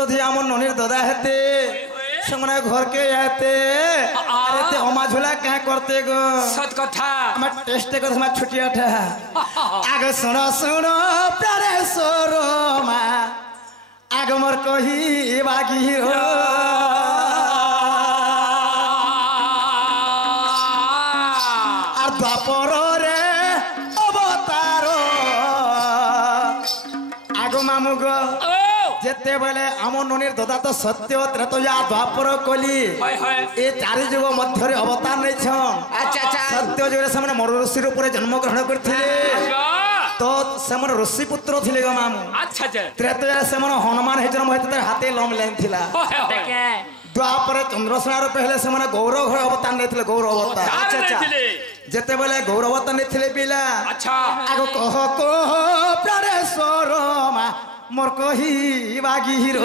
যদি আমার ননির দাদা হেতে সেমনে ঘর কে আতে আরে অমা ঝোলা কে করতে গো সত কথা আমার টেস্টে কথা আমার ছুটিয়া ঠা আগে শুনো শুনো প্যারে সরমা আগে মোর কহি বাগি হো আর দ্বাপর রে অবতার আগো মামু গো যেতে বলে আমার ননির দাদা তো সত্য ত্রেতয়া দ্বাপর কলি এ চারি যুগ মধ্যে অবতার নেইছ আচ্ছা আচ্ছা সত্য যুগে সেমানে মরুষির উপরে জন্মগ্রহণ করଥିଲେ তো সেমানে ঋষি পুত্র ଥିଲେ গো মামু আচ্ছা আচ্ছা ত্রেতয়া সেমানে হনুমান হে জন্ম হইতে হাতে লম লাইন থিলা দ্বাপরে চন্দ্রসেনা রূপে হেলে সেমানে গৌরব ঘরে অবতার নেইଥିଲେ গৌরব অবতার আচ্ছা আচ্ছা যেতে বলে গৌরব অবতার নেইଥିଲେ পিলা আচ্ছা আগো কহ কহ প্রাণেশ্বর মা মোর কহি বাগির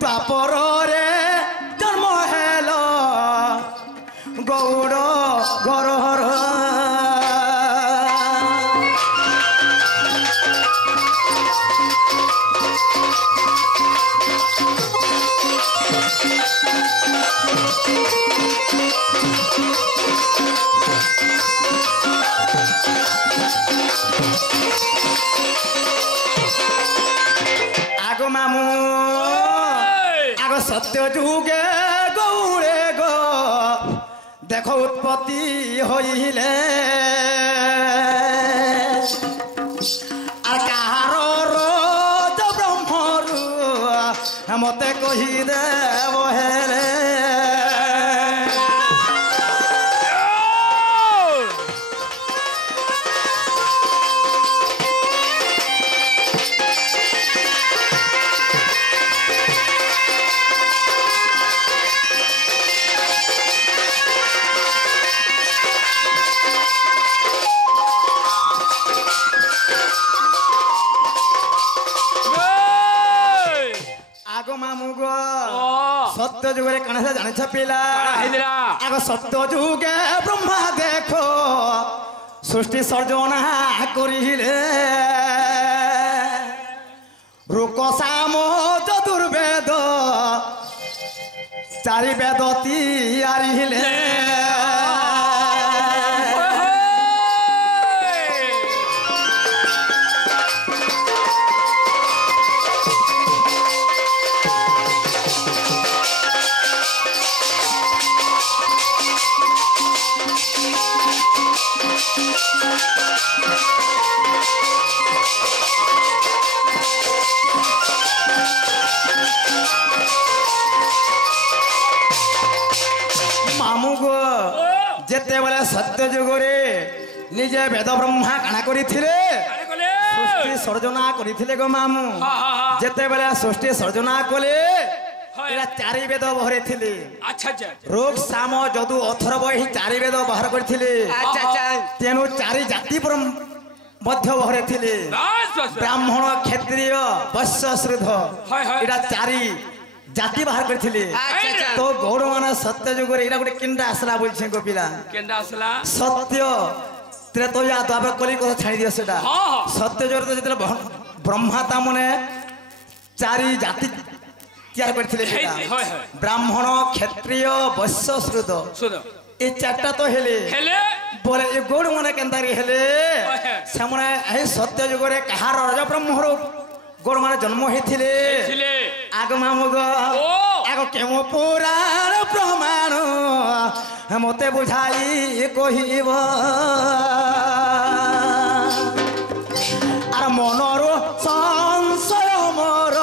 দ্বাপর রে জন্ম হেল গৌড় গরহর আগো মামু আগো সত্য যুগে গৌড়ে গো দেখো উৎপত্তি হইলে আর কাহার রোজ ব্রহ্মরু মতে কহি দেব হেলে আগো মামু গো সত্য যুগে কানে জানিছ পিলা আগ সত্য যুগে ব্রহ্মা দেখো সৃষ্টি সর্জনা করিলে রূক সাম চতুর্বেদ চারি বেদ তিয়ারিলে যেতে বলে সত্য যুগরে নিজে বেদ ব্রহ্মা কানা করিଥିଲେ সৃষ্টি সর্জনা করিଥିଲେ গো মামু যেতে বলে সৃষ্টি সর্জনা কলে এরা চারি বেদ বহরেছিলে রোগ সাম যদু অথর্ব এই চারি বেদ বাহার করিଥିଲେ তেণু চারি জাতি মধ্য বহরেছিলে ব্রাহ্মণ ক্ষত্রিয় বৈশ্য শ্রুধ এরা চারি জাতি বাহার করেছিলে তো গৌর মানে সত্য যুগরে এটা গোটে কেনটা আসলা বলছে গো পিলা সত্য ত্রেতয়া দ্বাপর কলি কথা ছাড়ি দিও সেটা সত্য যুগরে তো যেতে ব্রহ্মা তা মানে চারি জাতি তৈরি করেছিলে ব্রাহ্মণ ক্ষত্রিয় বৈশ্য শ্রুত এই চারটা তো হেলে বলে এ গৌর মানে কেনতারি হেলে সেমনে এই সত্য যুগরে কাহার রজ ব্রহ্মর গৌর মানে জন্ম হয়েছিলে আগ মামু গো আগ কেমো পুরাণ প্রমাণ মতে বুঝাই কহিব আর মনর সংশয় মোর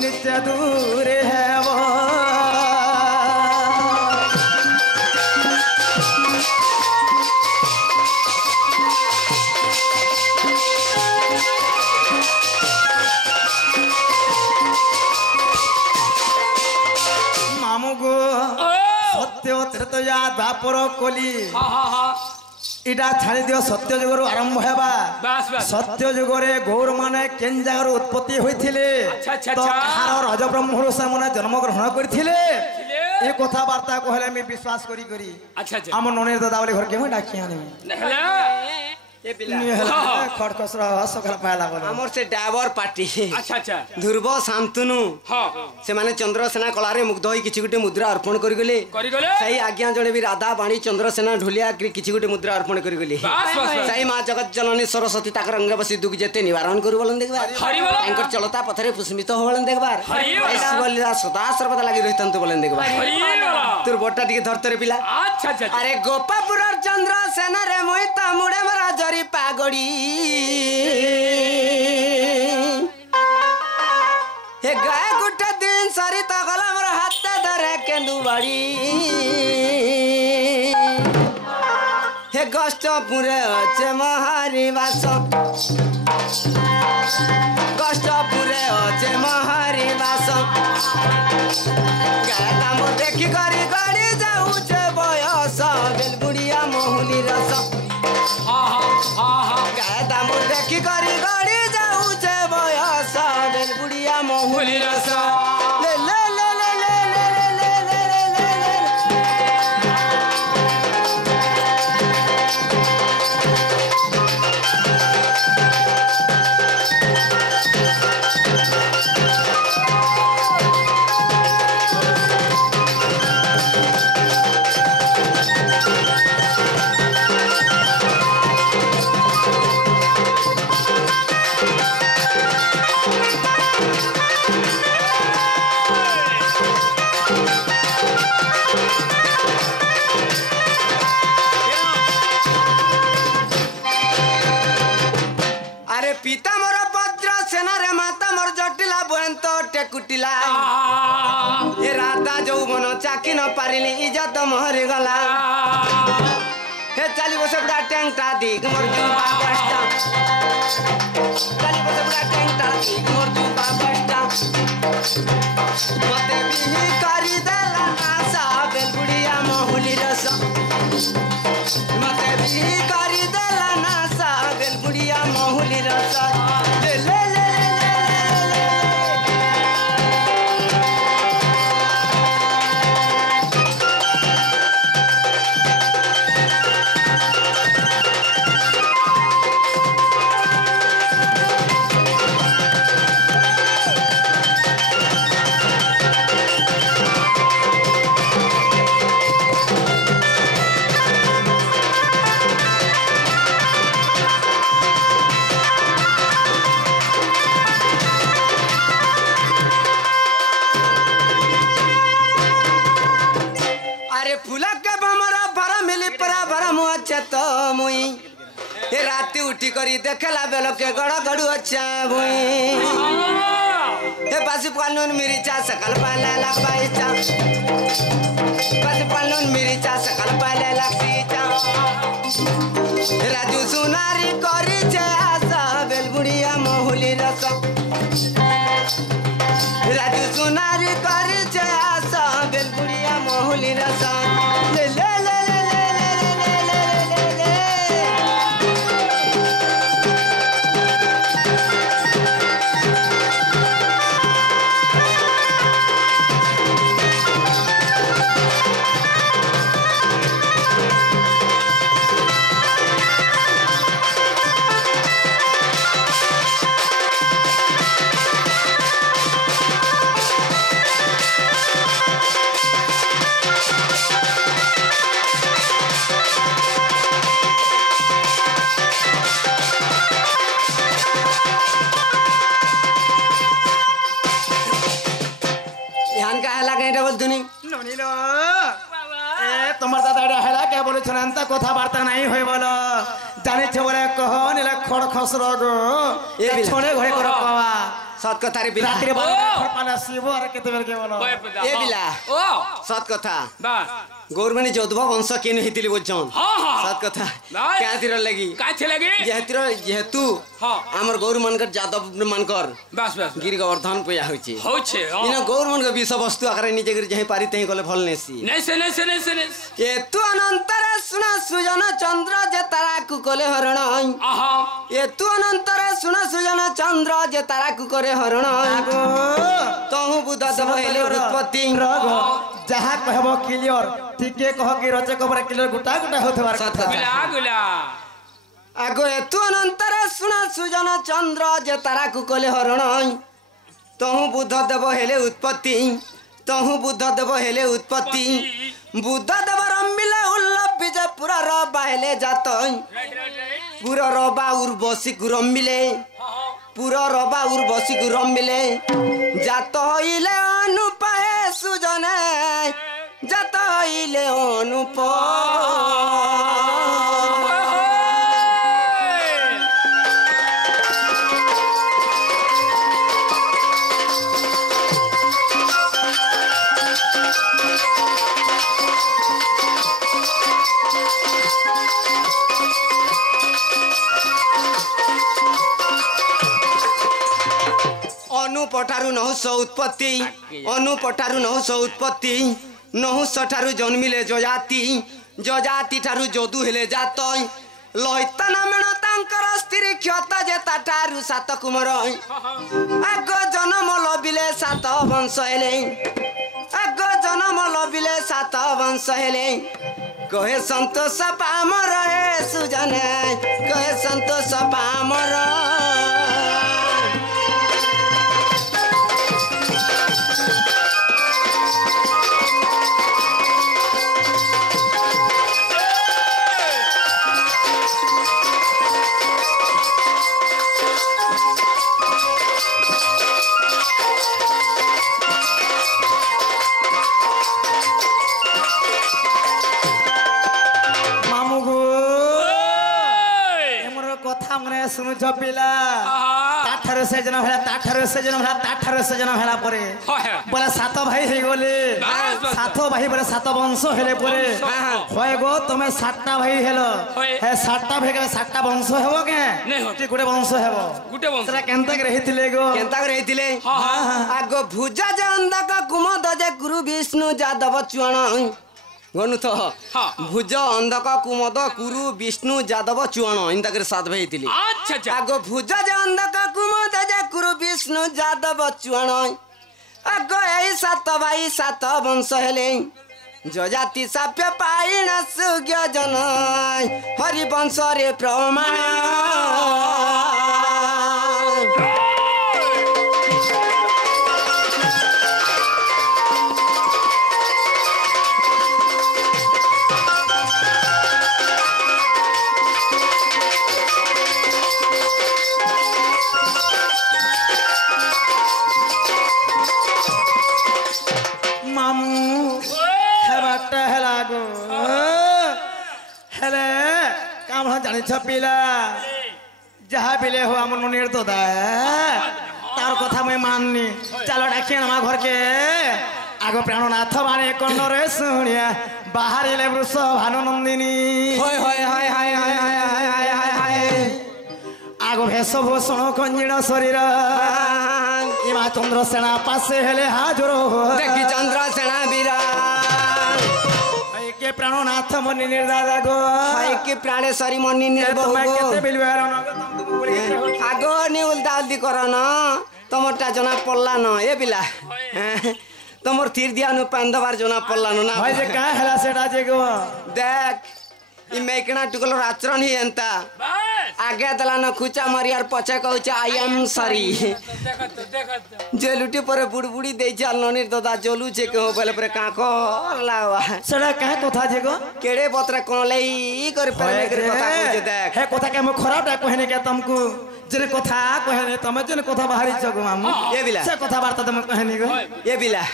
নিত্য দূরে হেব ত্রেতয়া দ্বাপর কলি এটা ছাড়ি দিও সত্য যুগর আরম্ভ হেবা সত্য যুগরে গৌর মানে কেন জায়গার উৎপত্তি হয়েছিলে তো কাহার রজ ব্রহ্মর মানে জন্মগ্রহণ করেছিলে এই কথাবার্তা কহলে আমি বিশ্বাস করি আমার ননের দাদা বলে ঘর কেমন ডাকি আনি ए पिला खड़खसर सकाळ पायला बोल हमर से ड्राइवर पार्टी अच्छा अच्छा ध्रुव शांतनु हां से माने चंद्रसेना कलारे मुग्ध होई किछि गुटे मुद्रा अर्पण करि गले सही आज्ञा जणे भी राधा बाणी चंद्रसेना ढोलिया किछि गुटे मुद्रा अर्पण करि गले सही मां जगत जननी सरस्वती ताकर अंग बसी दुख जेते निवारण करू बोलन देखबा एंकर चलता पथरे पुष्मित हो बोलन देखबार ऐसी बोलिला सदा सर्वदा लागि रहितंतु बोलन देखबार तोर बोटा टिके धरतरे पिला अच्छा अच्छा अरे गोपापुर चंद्रसेना रे मोइता मुडे मरा जरी पागड़ी हे गाय गुटे दिन सरी तगला मोर हाथ धरे केंदु बाड़ी हे गष्टपुरे अचे महारी वास गष्टपुरे अचे महारी वास गाय दाम देखी करी गड़ी जाऊचे बयस बेलबुड़िया मोहुली रस गाय दाम देखी करी गड़ी जाऊचे बयस बेलबुड़िया मोहुली रस ले ले ले ले ले ले ले ले ले ले पिता मोर भद्र सेना रे माता मोर जटिला बहंत टेकुटिला ए राधा जौवन चाकी न पारिली इज्जत मोहरी गला हे चाली बसे बड़ा टैंकटा दिग मोर जुबा बस्ता चाली बसे बड़ा टैंकटा दिग मोर जुबा बस्ता मते बिही करी देला आशा बेलबुड़िया मोहुली रस मते बिही करी देला नासा बेलबुड़िया मोहुली रस ले ले ले मुई ए राती उठी करी देखला बेल के गड़ गड़ू अच्छा मुई ए पासी पालून मेरी चा सकल पाला लाग बाई चा पासी पालून मेरी चा सकल पाला लाग सी चा राजू सुनारी करी चे आशा बेलबुड़िया मोहुली रस राजू सुनारी करी चे आशा बेलबुड़िया मोहुली रस ले ले তোমার দাদা হেলা কে বলেছেন এত কথাবার্তা নাই হয়ে বলো জানিছ বলে কহ নিলে খড় খসর গো ছোড়ে ঘরে করে কওয়া সৎ কথা রে বিলা রাত্রে খড় পালা শিব আর কেতে বের কে বলো এ বিলা ও সৎ কথা বা গৌরমণি যৌধব বংশ কেন হিতিলি বলছন সৎ কথা কাঁতির লাগি কাছে লাগি যেহেতু আমার গৌর মানকর যাদব মানকর বাস বাস গিরি গোবর্ধন পূজা হইছে হচ্ছে ইনা গৌর মানক বিষয় বস্তু আকারে নিজে করে যাই পারি তাই গলে ভাল নেছি নেছে নেছে নেছে নেছে এতু অনন্তরে সুনা সুজন চন্দ্র যে তারা কু কলে হরণ আহা এতু অনন্তরে সুনা সুজন চন্দ্র যে তারা কু করে হরণ তহু বুধ দেব হেলে উৎপত্তি যাহা কহব ক্লিয়র ঠিকে কহ কি রচক বরে ক্লিয়র গোটা গোটা হতবার কথা গুলা গুলা ଆଗ ଏତୁ ଅନନ୍ତରେ ଶୁଣା ସୁଜନ ଚନ୍ଦ୍ର ଯେ ତାରାକୁ କଲେ ହରଣ ତହୁ ବୁଦ୍ଧ ଦେବ ହେଲେ ଉତ୍ପତ୍ତି ତହୁ ବୁଦ୍ଧ ଦେବ ହେଲେ ଉତ୍ପତ୍ତି ବୁଦ୍ଧ ଦେବ ରମ୍ବିଲେ ଉଲ୍ଲପି ଯେ ପୁରା ରବା ହେଲେ ଜାତ ପୁରା ରବା ଉର୍ବଶୀକୁ ରମ୍ବିଲେ ପୁରା ରବା ଉର୍ବଶୀକୁ ରମ୍ବିଲେ ଜାତ ହଇଲେ ଅନୁପାଏ ସୁଜନେ ଜାତ ହଇଲେ ଅନୁପ ଅନୁପଠାରୁ ନହୁଷ ଉତ୍ପତ୍ତି ଅନୁପଠାରୁ ନହୁଷ ଉତ୍ପତ୍ତି ନହୁଷ ଠାରୁ ଜନ୍ମିଲେ ଯଜାତି ଯଜାତି ଠାରୁ ଯଦୁ ହେଲେ ଜାତ ଲୈତନ ମେଣ ତାଙ୍କର ସ୍ତ୍ରୀ କ୍ଷତ ଯେ ତାଠାରୁ ସାତ କୁମର ଆଗ ଜନମ ଲବିଲେ ସାତ ବଂଶ ହେଲେ ଆଗ ଜନମ ଲବିଲେ ସାତ ବଂଶ ହେଲେ କହେ ସନ୍ତୋଷ ପାମର ହେ ସୁଜନେ କହେ ସନ୍ତୋଷ ପାମର শুনুছ পিলা তাঠার সে জন হেলা তাঠার সে জন হেলা তাঠার সে জন হেলা পরে বলে সাত ভাই হই গলে সাত ভাই বলে সাত বংশ হেলে পরে হয় গো তুমি সাতটা ভাই হেলো হে সাতটা ভাই গলে সাতটা বংশ হেবো কে টি গুটে বংশ হেবো গুটে বংশ সেটা কেনতা করে রহিতিলে গো কেনতা করে রহিতিলে আগো ভুজা যে অন্ধক কুমদ যে গুরু বিষ্ণু যাদব চুয়াণ গনু তো ভুজ অন্ধক কুমদ কুরু বিষ্ণু যাদব চুয়াণ ইন্তা করে সাত ভাই ଥିଲେ আচ্ছা আচ্ছা আগো ভুজ যে অন্ধক কুমদ যে কুরু বিষ্ণু যাদব চুয়াণ আগো এই সাত ভাই সাত বংশ হেলে যজাতি সাপ্য পাইণ সুজ্ঞ জন হরি বংশরে প্রমাণ জানিছ পিলা যাহা বিলে হো আমার মনের দাদা তার কথা মুই মাননি চালো ডাকি আমার ঘরকে আগ প্রাণনাথ মানে কন্নরে শুনিয়া বাহারিলে বৃষ ভানুনন্দিনী আগ ভেষভূষণ কঞ্জিণ শরীর ইমা চন্দ্রসেনা পাশে হেলে হাজর দেখি চন্দ্রসেনা বীরা के प्राणनाथ मनी निर्दादा गो हाय के प्राणेश्वरी मनी निर्बहु गो केते बिलवार आगो नि उल्टा उल्टी करन तमरटा जना पल्ला न ए बिला तमर तीर दिया नु पांदवार जना पल्ला न ना भाई जे का हला सेटा जे गो देख इ मेकना टुकलो आचरण ही एंता आगे दला न खुचा मारियार पछे कहूचे आई एम सॉरी जे लुटी पर बुड़बुड़ी दे चाल ननिर दादा जोलू छे के होबले पर काको लावा सडा का कथा जे गो केड़े पत्र कोन लई कर पर कर कथा कहूचे देख हे कथा के म खराबटा कहने के तुमको जने कथा कहने तमे जने कथा बाहरी जगो मामू ए बिला से कथा वार्ता तमे कहनी गो ए बिला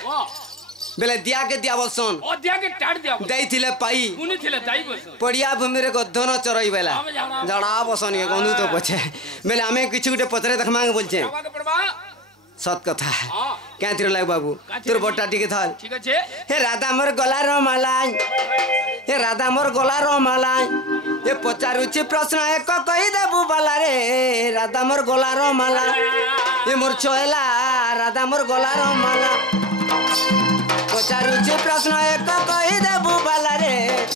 बेले दिया के दिया बसन ओ दिया के टाट दिया देई थिले पाई कुनी थिले दाई बसन पड़िया भूमि रे गधन चरई बेला जड़ा बसन ये गनु तो पछे बेले हमें किछु गुटे पतरे देखमा के बोलछे सत कथा क्या थिर लाग बाबू तोर बट्टा टिके थल ठीक আছে हे राधा मोर गला रो माला हे राधा मोर गला रो माला ए पचारुची प्रश्न एक कहि देबू बाला रे राधा मोर गला रो माला ए मोर छोएला राधा मोर गला रो माला पचारुची प्रश्न एक कहि देबू बाला रे।